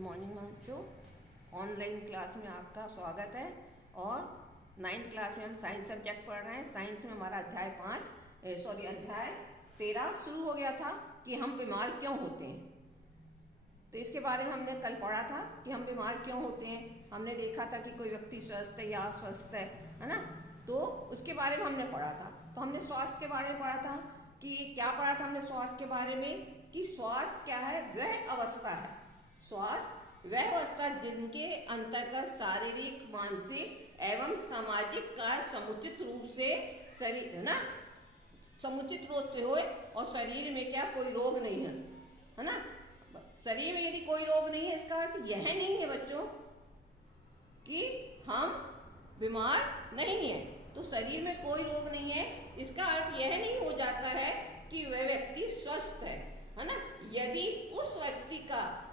Morning बच्चों, online class में आपका स्वागत है। और 9th क्लास में हम साइंस सब्जेक्ट पढ़ रहे हैं। साइंस में हमारा अध्याय 13 शुरू हो गया था कि हम बीमार क्यों होते हैं। तो इसके बारे में हमने कल पढ़ा था कि हम बीमार क्यों होते हैं। हमने देखा था कि कोई व्यक्ति स्वस्थ है या अस्वस्थ है ना। तो उसके बारे में हमने पढ़ा था। तो हमने स्वास्थ्य के बारे में पढ़ा था कि क्या पढ़ा था हमने स्वास्थ्य के बारे में कि स्वास्थ्य क्या है, वह अवस्था है। स्वास्थ्य वह अवस्था जिनके अंतर्गत शारीरिक, मानसिक एवं सामाजिक कार्य समुचित रूप से शरीर है ना, समुचित रूप से होए और शरीर में क्या कोई रोग नहीं है ना। शरीर में यदि कोई रोग नहीं है, इसका अर्थ यह नहीं है बच्चों कि हम बीमार नहीं है। तो शरीर में कोई रोग नहीं है, इसका अर्थ यह नहीं हो जाता है कि वह व्यक्ति स्वस्थ है ना। यदि उस व्यक्ति का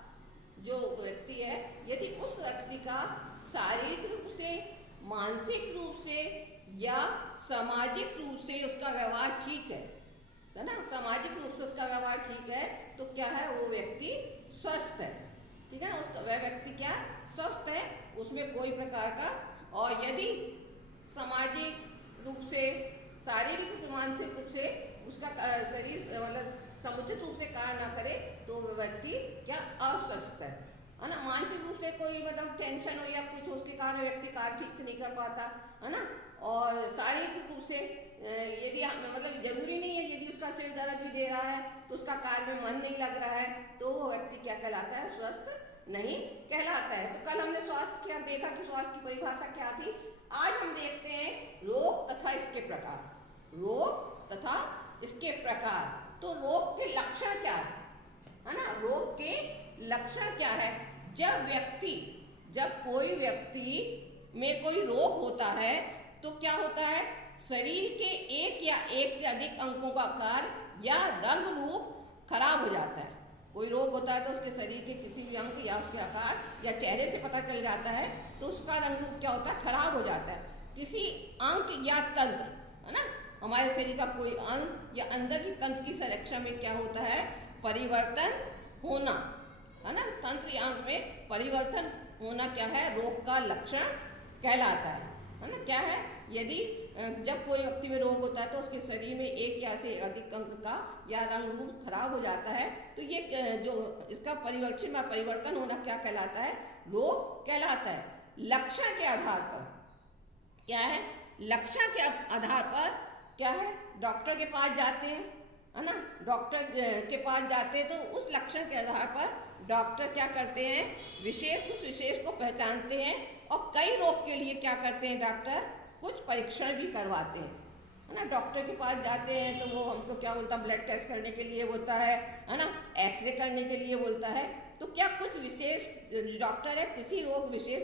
यदि उस व्यक्ति का शारीरिक रूप से, मानसिक रूप से या सामाजिक रूप से उसका व्यवहार ठीक है ना, सामाजिक रूप से उसका व्यवहार ठीक है, तो क्या है, वो व्यक्ति स्वस्थ है। ठीक है ना, उसका वह व्यक्ति क्या स्वस्थ है, उसमें कोई प्रकार का। और यदि सामाजिक रूप से, शारीरिक रूप से, मानसिक रूप से उसका शरीर मतलब समुचित रूप से कार्य ना करे तो वह व्यक्ति क्या अस्वस्थ है ना। मानसिक रूप से कोई मतलब टेंशन हो या कुछ उसके कारण व्यक्ति कार्य ठीक से नहीं कर पाता है ना। और शारीरिक रूप से यदि मतलब जरूरी नहीं है, यदि उसका सिर दर्द भी दे रहा है तो उसका कार्य में मन नहीं लग रहा है, तो वो व्यक्ति क्या कहलाता है, स्वस्थ नहीं कहलाता है। तो कल हमने स्वास्थ्य क्या देखा कि स्वास्थ्य की परिभाषा क्या थी। आज हम देखते हैं रोग तथा इसके प्रकार। रोग तथा इसके प्रकार। तो रोग के लक्षण क्या है ना, रोग के लक्षण क्या है। जब कोई व्यक्ति में कोई रोग होता है तो क्या होता है, शरीर के एक या एक से अधिक अंगों का आकार या रंग रूप खराब हो जाता है। कोई रोग होता है तो उसके शरीर के किसी भी अंग या उसके आकार या चेहरे से पता चल जाता है, तो उसका रंग रूप क्या होता है, खराब हो जाता है। किसी अंग या तंत्र है ना, हमारे शरीर का कोई अंग या अंदर की तंत्र की संरचना में क्या होता है, परिवर्तन होना है ना। तंत्र या अंग में परिवर्तन होना क्या है, रोग का लक्षण कहलाता है ना। क्या है, यदि जब कोई व्यक्ति में रोग होता है तो उसके शरीर में एक या से अधिक अंग का या रंग रूप खराब हो जाता है, तो ये जो इसका परिवर्तन होना क्या कहलाता है, रोग कहलाता है। लक्षण के आधार पर क्या है, लक्षण के आधार पर क्या है, डॉक्टर के पास जाते हैं है ना। डॉक्टर के पास जाते हैं तो उस लक्षण के आधार पर डॉक्टर क्या करते हैं, उस विशेष को पहचानते हैं और कई रोग के लिए क्या करते हैं, डॉक्टर कुछ परीक्षण भी करवाते हैं है ना। डॉक्टर के पास जाते हैं तो वो हमको क्या बोलता है, ब्लड टेस्ट करने के लिए बोलता है ना, एक्सरे करने के लिए बोलता है। तो क्या कुछ विशेष डॉक्टर है किसी विशेष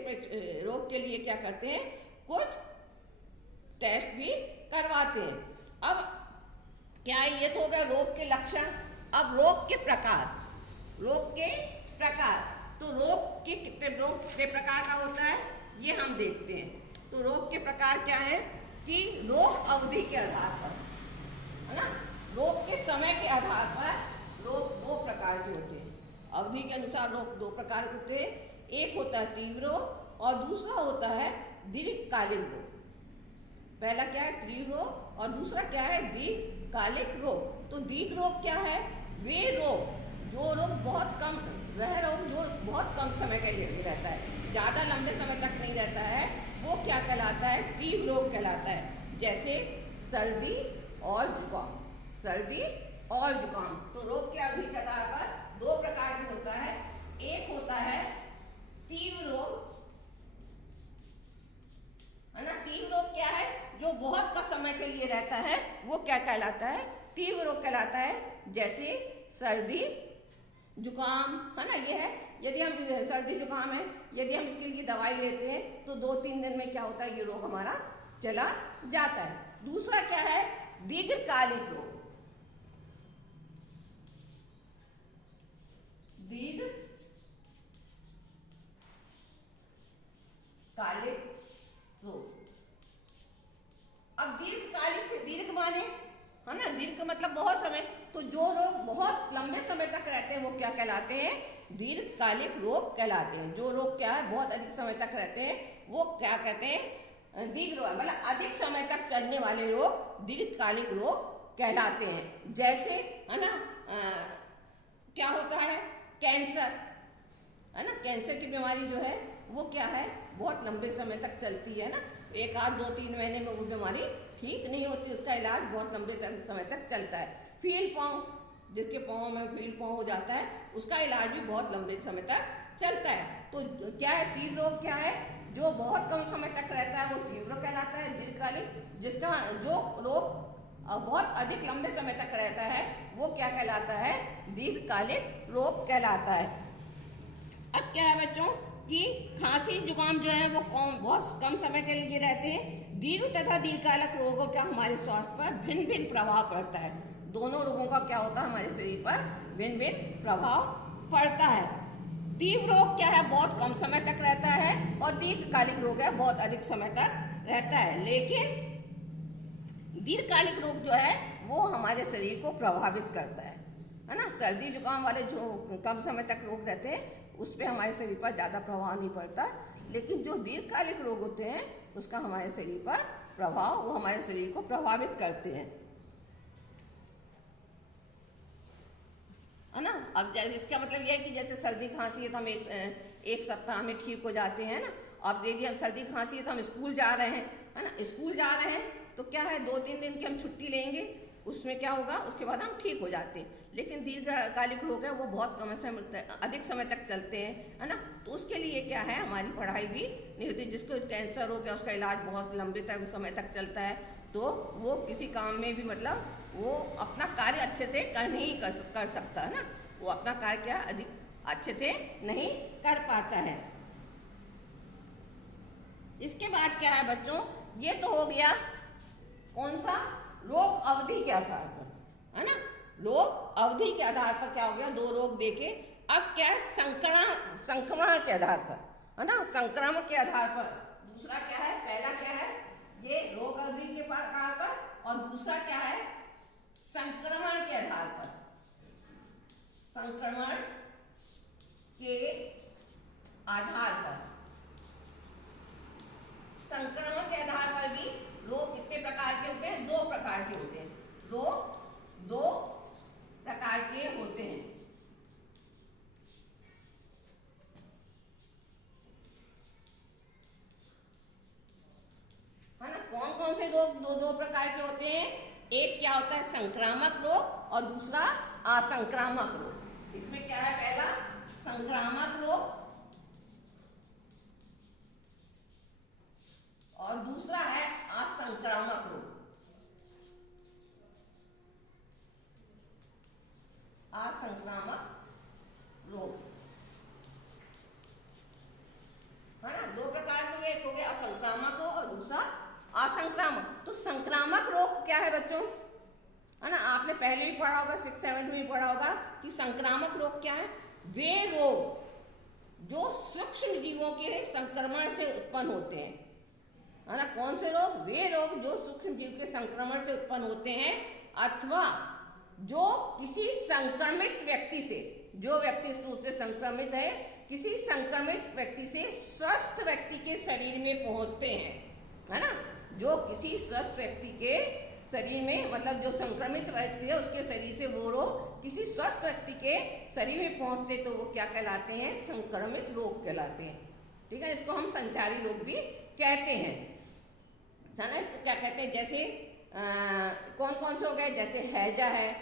रोग के लिए क्या करते हैं, कुछ टेस्ट भी करवाते हैं। अब क्या है, ये तो हो गया रोग के लक्षण। अब रोग के प्रकार। तो रोग कितने प्रकार का होता है ये हम देखते हैं। तो रोग के प्रकार क्या है कि रोग अवधि के आधार पर है ना, रोग के समय के आधार पर रोग दो प्रकार के होते हैं। अवधि के अनुसार रोग दो प्रकार के होते हैं। एक होता है तीव्र रोग और दूसरा होता है दीर्घकालिक रोग। पहला क्या है, तीव्र रोग और दूसरा क्या है, दीर्घकालिक रोग। तो दीर्घ रोग क्या है, वे रोग जो रोग बहुत कम, वह रोग जो बहुत कम समय के लिए रहता है, ज़्यादा लंबे समय तक नहीं रहता है, वो क्या कहलाता है, तीव्र रोग कहलाता है। जैसे सर्दी और जुकाम। तो रोग के अवधि के आधार पर दो प्रकार के होता है। एक होता है तीव्र रोग है ना। तीव्र रोग क्या है, जो बहुत का समय के लिए रहता है, वो क्या कहलाता है, तीव्र रोग कहलाता है। जैसे सर्दी जुकाम है ना, ये है। यदि हम सर्दी जुकाम है, यदि हम इसके लिए दवाई लेते हैं तो 2-3 दिन में क्या होता है, ये रोग hमारा चला जाता है। दूसरा क्या है, दीर्घकालिक रोग। अब दीर्घकालिक से दीर्घ माने है ना, दीर्घ मतलब बहुत समय, तो जो लोग बहुत लंबे समय तक रहते हैं वो क्या कहलाते हैं, दीर्घकालिक रोग कहलाते हैं। जो रोग क्या है बहुत अधिक समय तक रहते हैं वो क्या कहते हैं, दीर्घ रोग, मतलब अधिक समय तक चलने वाले रोग दीर्घकालिक रोग कहलाते हैं। जैसे है ना क्या होता है, कैंसर है ना, कैंसर की बीमारी जो है वो क्या है बहुत लंबे समय तक चलती है ना, 1 आध 2-3 महीने में वो बीमारी ठीक नहीं होती, उसका इलाज बहुत लंबे समय तक चलता है। फील पाँव, जिसके पाँव में फील पाँव हो जाता है उसका इलाज भी बहुत लंबे समय तक चलता है। तो क्या है, तीव्र रोग क्या है, जो बहुत कम समय तक रहता है वो तीव्र कहलाता है दीर्घकालिक। जिसका जो रोग बहुत अधिक लंबे समय तक रहता है वो क्या कहलाता है, दीर्घकालिक रोग कहलाता है। अब क्या है बच्चों कि खांसी जुकाम जो है वो बहुत कम समय के लिए रहते हैं। दीर्घ तथा दीर्घकालिक रोगों का हमारे स्वास्थ्य पर भिन्न भिन्न प्रभाव पड़ता है। दोनों रोगों का क्या होता है हमारे शरीर पर भिन्न भिन्न प्रभाव पड़ता है। तीव्र रोग क्या है बहुत कम समय तक रहता है और दीर्घकालिक रोग है बहुत अधिक समय तक रहता है। लेकिन दीर्घकालिक रोग जो है वो हमारे शरीर को प्रभावित करता है ना। सर्दी जुकाम वाले जो कम समय तक रोग रहते हैं उस पर हमारे शरीर पर ज़्यादा प्रभाव नहीं पड़ता, लेकिन जो दीर्घकालिक रोग होते हैं उसका हमारे शरीर पर प्रभाव, वो हमारे शरीर को प्रभावित करते हैं, है ना। अब इसका मतलब यह है कि जैसे सर्दी खांसी है तो हम एक सप्ताह में ठीक हो जाते हैं ना। अब देखिए हम सर्दी खांसी है तो हम स्कूल जा रहे हैं, है ना, स्कूल जा रहे हैं तो क्या है 2-3 दिन की हम छुट्टी लेंगे, उसमें क्या होगा उसके बाद हम ठीक हो जाते हैं। लेकिन दीर्घकालिक रोग है वो बहुत कम समय अधिक समय तक चलते हैं, है ना। तो उसके लिए क्या है हमारी पढ़ाई भी नहीं होती। जिसको कैंसर हो गया उसका इलाज बहुत लंबे समय तक चलता है, तो वो किसी काम में भी मतलब वो अपना कार्य अच्छे से नहीं कर सकता है ना, वो अपना कार्य क्या अधिक अच्छे से नहीं कर पाता है। इसके बाद क्या है बच्चों, ये तो हो गया कौन सा, रोग अवधि के आधार पर, है ना। रोग अवधि के आधार पर क्या हो गया, 2 रोग देखे। अब क्या है संक्रमण के आधार पर, है ना, संक्रमण के आधार पर दूसरा क्या है, पहला क्या है ये रोग अवधि के आधार पर और दूसरा क्या है संक्रमण के आधार पर। संक्रमण के आधार पर, संक्रमण के आधार पर भी रोग कितने प्रकार के होते हैं, 2 प्रकार के होते हैं। रोग 2 प्रकार के होते हैं, है ना। कौन कौन से रोग 2 प्रकार के होते हैं, एक क्या होता है संक्रामक रोग और दूसरा असंक्रामक रोग। इसमें क्या है, पहला संक्रामक रोग और दूसरा है असंक्रामक रोग। असंक्रामक रोग, है ना, 2 प्रकार के, एक हो गया असंक्रामक रोग और दूसरा असंक्रामक। तो संक्रामक रोग क्या है बच्चों, है ना, आपने पहले भी पढ़ा होगा 6-7 में भी पढ़ा होगा कि संक्रामक रोग क्या है, वे रोग जो सूक्ष्म जीवों के संक्रमण से उत्पन्न होते हैं, है ना। कौन से रोग, वे रोग जो सूक्ष्म जीव के संक्रमण से उत्पन्न होते हैं अथवा जो किसी संक्रमित व्यक्ति से, जो व्यक्ति इस रूप से संक्रमित है, किसी संक्रमित व्यक्ति से स्वस्थ व्यक्ति के शरीर में पहुंचते हैं, है ना। जो किसी स्वस्थ व्यक्ति के शरीर में, मतलब जो संक्रमित व्यक्ति है उसके शरीर से वो रोग किसी स्वस्थ व्यक्ति के शरीर में पहुंचते तो वो क्या कहलाते हैं, संक्रमित रोग कहलाते हैं, ठीक है। इसको हम संचारी रोग भी कहते हैं, है ना। इसको क्या कहते हैं, जैसे कौन कौन से हो गए, जैसे हैजा है,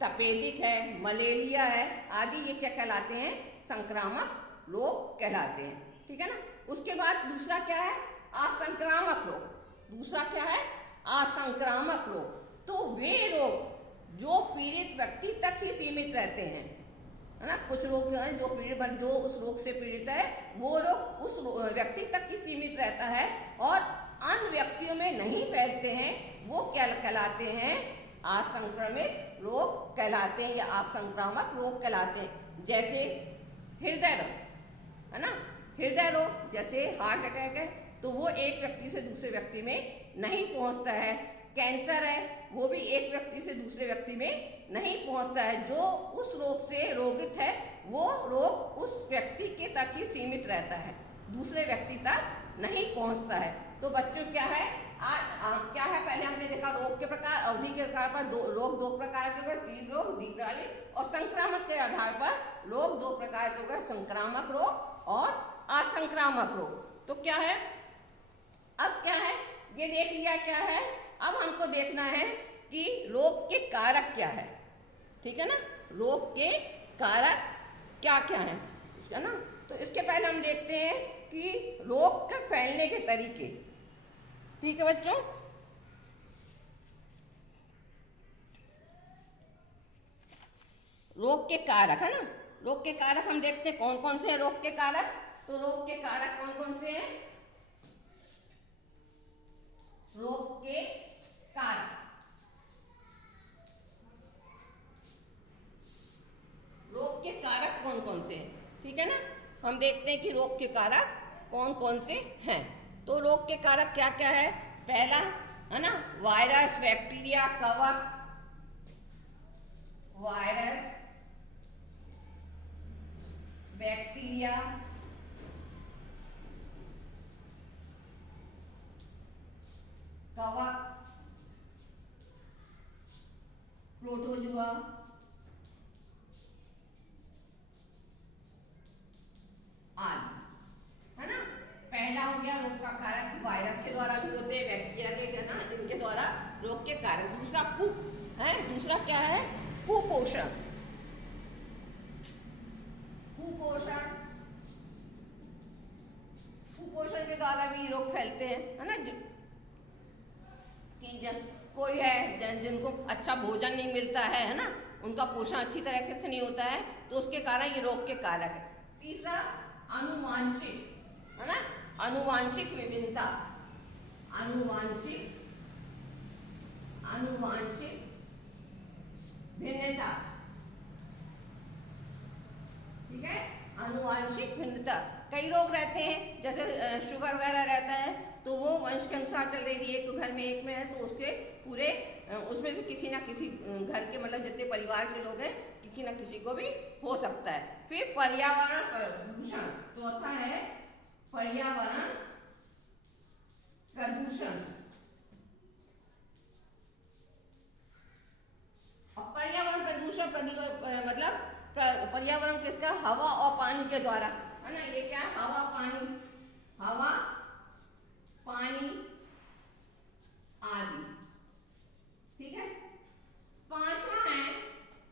तपेदिक है, मलेरिया है आदि, ये क्या कहलाते हैं, संक्रामक रोग कहलाते हैं, ठीक है ना। उसके बाद दूसरा क्या है, असंक्रामक रोग। दूसरा क्या है, असंक्रामक रोग। तो वे रोग जो पीड़ित व्यक्ति तक ही सीमित रहते हैं, है ना। कुछ रोग हैं जो पीड़ित, जो उस रोग से पीड़ित है वो रोग उस व्यक्ति तक ही सीमित रहता है और अन्य व्यक्तियों में नहीं फैलते हैं, वो क्या कहलाते हैं, असंक्रमित रोग कहलाते हैं या असंक्रामक रोग कहलाते हैं। जैसे हृदय रोग, है ना, हृदय रोग जैसे हार्ट अटैक है तो वो एक व्यक्ति से दूसरे व्यक्ति में नहीं पहुंचता है, कैंसर है, वो भी एक व्यक्ति से दूसरे व्यक्ति में नहीं पहुंचता है। जो उस रोग से रोगित है वो रोग उस व्यक्ति के तक ही सीमित रहता है, दूसरे व्यक्ति तक नहीं पहुंचता है। तो बच्चों क्या है, क्या है, पहले हमने देखा रोग के प्रकार, अवधि के आधार पर रोग दो प्रकार के हो गए, तीव्र रोग, दीर्घकालिक, और संक्रामक के आधार पर रोग दो प्रकार के हो गए, संक्रामक रोग और असंक्रामक रोग। तो क्या है, अब क्या है, ये देख लिया क्या है, अब हमको देखना है कि रोग के कारक क्या है। ठीक है ना, रोग के कारक क्या क्या है, है ना। तो इसके पहले हम देखते हैं कि रोग के फैलने के तरीके। ठीक है बच्चों, रोग के कारक, है ना, रोग के कारक हम देखते हैं कौन कौन से हैं रोग के कारक। तो रोग के कारक कौन कौन से हैं, रोग के कारक, रोग के कारक कौन कौन से हैं, ठीक है ना। हम देखते हैं कि रोग के कारक कौन कौन से हैं। तो रोग के कारक क्या क्या है, पहला है ना, वायरस, बैक्टीरिया, कवक, वायरस, बैक्टीरिया, कवक, प्रोटोजुआ, आदि, है ना। पहला हो गया रोग का कारक, वायरस के द्वारा भी होते हैं, बैक्टीरिया के ना, इनके द्वारा रोग के कारक। दूसरा दूसरा क्या है, कुपोषण, कुपोषण, कुपोषण के द्वारा भी रोग फैलते हैं, है ना। कि कोई है जिनको अच्छा भोजन नहीं मिलता है ना, उनका पोषण अच्छी तरीके से नहीं होता है, तो उसके कारण ये रोग के कारक है। तीसरा आनुवांशिक, है ना, आनुवांशिक विभिन्नता, आनुवांशिक, आनुवांशिक भिन्नता, ठीक है, आनुवांशिक भिन्नता। कई रोग रहते हैं, जैसे शुगर वगैरह रहता है, तो वो वंश के अनुसार चल रही है, एक घर में एक में है तो उसके पूरे उसमें से किसी ना किसी घर के मतलब जितने परिवार के लोग हैं, किसी ना किसी को भी हो सकता है। फिर पर्यावरण प्रदूषण, चौथा है पर्यावरण प्रदूषण। और पर्यावरण प्रदूषण मतलब पर्यावरण किसका, हवा और पानी के द्वारा, है ना। ये क्या है, हवा पानी, हवा पानी आदि, ठीक है। पांचवा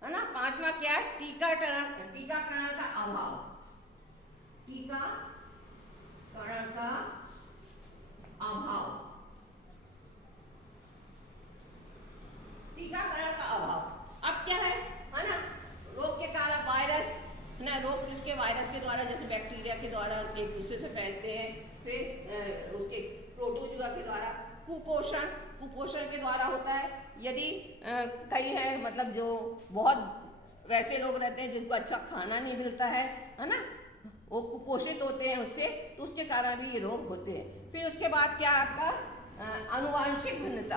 है ना, पांचवा क्या है, टीकाकरण, टीकाकरण का अभाव, टीकाकरण का अभाव, टीकाकरण का अभाव। अब क्या है ना, रोग के कारण वायरस, है ना, रोग किसके, वायरस के द्वारा, जैसे बैक्टीरिया के द्वारा एक दूसरे से फैलते हैं। फिर उसके प्रोटोजुआ के द्वारा। कुपोषण, कुपोषण के द्वारा होता है, यदि कई है मतलब जो बहुत वैसे लोग रहते हैं जिनको अच्छा खाना नहीं मिलता है ना, वो कुपोषित होते हैं उससे, तो उसके कारण भी ये रोग होते हैं। फिर उसके बाद क्या आपका आनुवांशिक भिन्नता,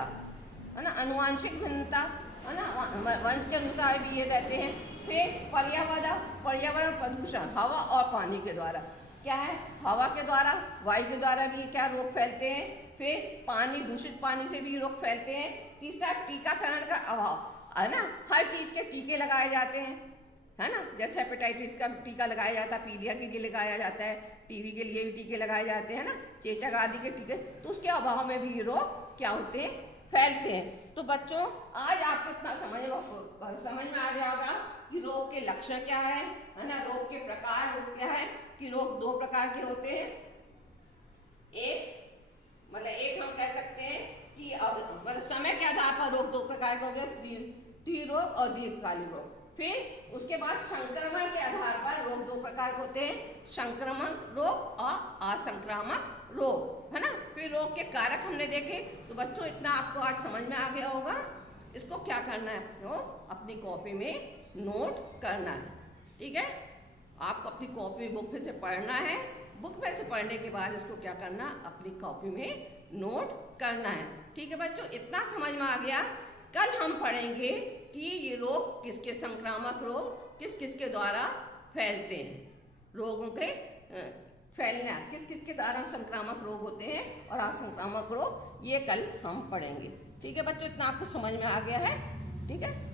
है ना, आनुवांशिक भिन्नता, है ना, वंश के अनुसार भी ये रहते हैं। फिर पर्यावरण प्रदूषण, हवा और पानी के द्वारा, क्या है, हवा के द्वारा, वायु के द्वारा भी क्या रोग फैलते हैं। फिर पानी, दूषित पानी से भी रोग फैलते हैं। तीसरा टीकाकरण का अभाव, है ना, हर चीज के टीके लगाए जाते हैं, है ना, जैसे हेपेटाइटिस का टीका लगाया जाता है, पीलिया के लिए लगाया जाता है, टीबी के लिए भी टीके लगाए जाते हैं ना, चेचक आदि के टीके, तो उसके अभाव में भी रोग क्या होते हैं, फैलते हैं। तो बच्चों आज आपको इतना समझ में आ गया होगा कि रोग के लक्षण क्या है ना, रोग के प्रकार क्या है, कि रोग दो प्रकार के होते हैं। एक हम कह सकते हैं कि मतलब समय के आधार पर रोग दो प्रकार के हो गए, तीव्र रोग और दीर्घकालिक रोग। फिर उसके बाद संक्रमण के आधार पर रोग दो प्रकार के होते हैं, संक्रमण रोग और असंक्रामक रोग, है ना। फिर रोग के कारक हमने देखे। तो बच्चों इतना आपको आज समझ में आ गया होगा। इसको क्या करना है, आपको अपनी कॉपी में नोट करना है, ठीक है। आपको अपनी कॉपी बुक में से पढ़ना है, बुक में से पढ़ने के बाद इसको क्या करना, अपनी कॉपी में नोट करना है। ठीक है बच्चों, इतना समझ में आ गया। कल हम पढ़ेंगे कि ये रोग किसके, संक्रामक रोग किस किस के द्वारा फैलते हैं, रोगों के फैलना किस किस के द्वारा संक्रामक रोग होते हैं और असंक्रामक रोग, ये कल हम पढ़ेंगे। ठीक है बच्चों, इतना आपको समझ में आ गया है? ठीक है।